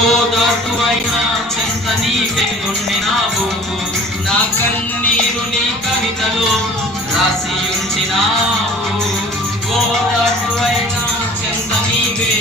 ఓదార్పువైన చెంత నీవే ఉండినావు, నా కన్నీరు నీ కవితలో రాసి ఉంచినావు. ఓదార్పువైన చెంత నీవే